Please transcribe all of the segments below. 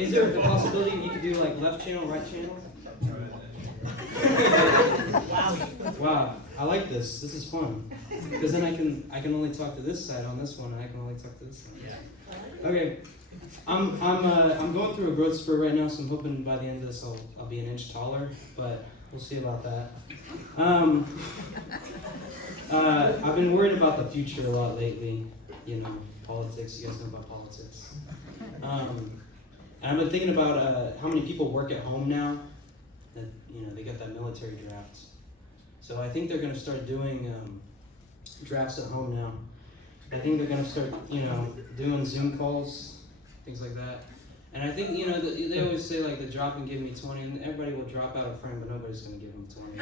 Is there a possibility you could do like left channel, right channel? Wow, I like this. This is fun. Because then I can only talk to this side on this one, and I can only talk to this side. Okay, I'm going through a growth spurt right now, so I'm hoping by the end of this I'll be an inch taller, but we'll see about that. I've been worried about the future a lot lately. You know, politics. You guys know about politics. And I've been thinking about how many people work at home now. That they got that military draft. So I think they're going to start doing drafts at home now. I think they're going to start, doing Zoom calls, things like that. And I think, they always say, like, the drop and give me 20, and everybody will drop out a friend, but nobody's going to give them 20.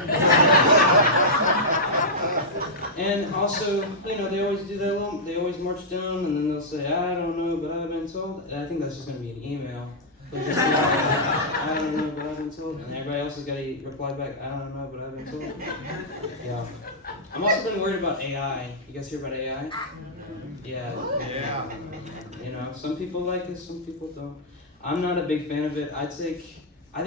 And also, they always do that they always march down, and then they'll say, I don't know, but I've been told. And I think that's just going to be an email. They'll just be like, I don't know, but I've been told. And everybody else has got to reply back, I don't know, but I've been told. Yeah. I'm also been worried about AI. You guys hear about AI? Yeah. Some people like it, some people don't. I'm not a big fan of it. I think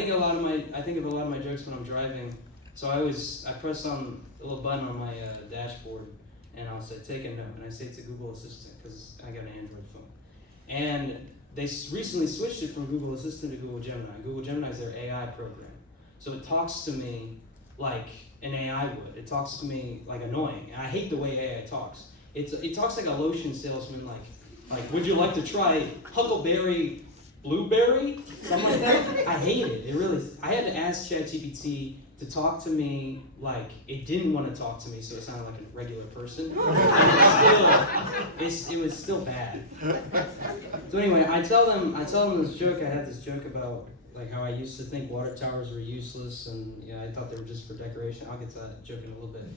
of a lot of my jokes when I'm driving. So I press on a little button on my dashboard, and I'll say take a note, and I say it to Google Assistant because I got an Android phone. And they recently switched it from Google Assistant to Google Gemini. Google Gemini is their AI program, so it talks to me like an AI would. It talks to me like annoying, and I hate the way AI talks. It talks like a lotion salesman, like would you like to try Huckleberry Blueberry? Something like that. I hate it. It really. I had to ask ChatGPT to talk to me like it didn't want to talk to me, so it sounded like a regular person. And it was still bad. So anyway, I tell them this joke. I had this joke about like how I used to think water towers were useless, and I thought they were just for decoration. I'll get to that joke in a little bit.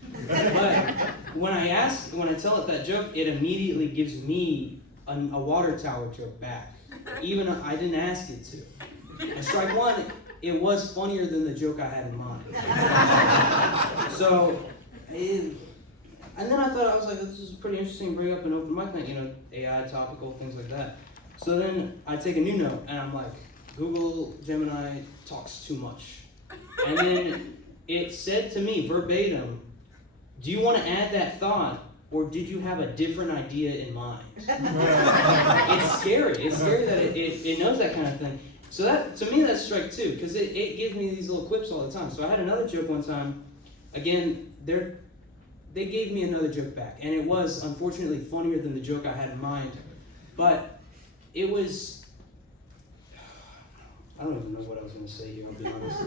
But when I tell it that joke, it immediately gives me a water tower joke back, even though I didn't ask it to. And strike one, it was funnier than the joke I had in mind. And then I thought, I was like, this is pretty interesting to bring up an open mic night, AI, topical, things like that. So then I take a new note, and I'm like, Google Gemini talks too much. And then it said to me verbatim, do you want to add that thought, or did you have a different idea in mind? It's scary. It's scary that it knows that kind of thing. So that, to me, that's strike two, because it gives me these little clips all the time. So I had another joke one time. Again, they gave me another joke back, and it was unfortunately funnier than the joke I had in mind. But it was, I don't even know what I was going to say here, I'll be honest.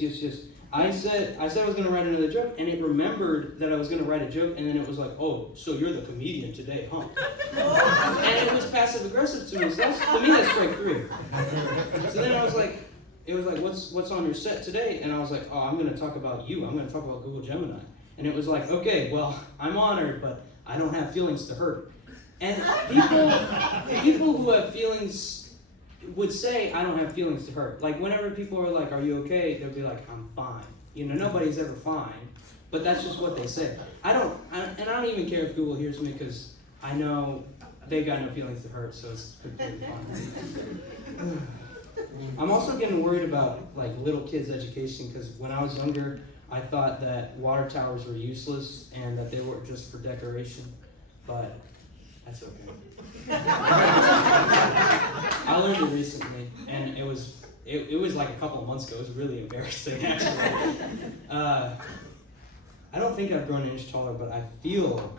Yes. I said I was going to write another joke, and it remembered that I was going to write a joke, and then it was like, oh, so you're the comedian today, huh? And it was passive aggressive to me. So to me, that's strike three. So then it was like, what's on your set today? And I was like, oh, I'm going to talk about you. I'm going to talk about Google Gemini. And it was like, okay, well, I'm honored, but I don't have feelings to hurt. And people who have feelings would say, I don't have feelings to hurt. Like, whenever people are like, are you okay? They'll be like, I'm fine. Nobody's ever fine. But that's just what they say. I don't even care if Google hears me, because I know they got no feelings to hurt, so it's completely fine. I'm also getting worried about, like, little kids' education, because when I was younger, I thought that water towers were useless and that they were just for decoration. But that's okay. I learned it recently, and it was like a couple of months ago. It was really embarrassing, actually. I don't think I've grown an inch taller, but I feel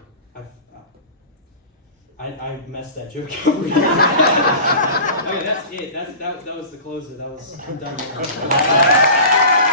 I messed that joke up. Okay, that's it. That was the closer. I'm done with that.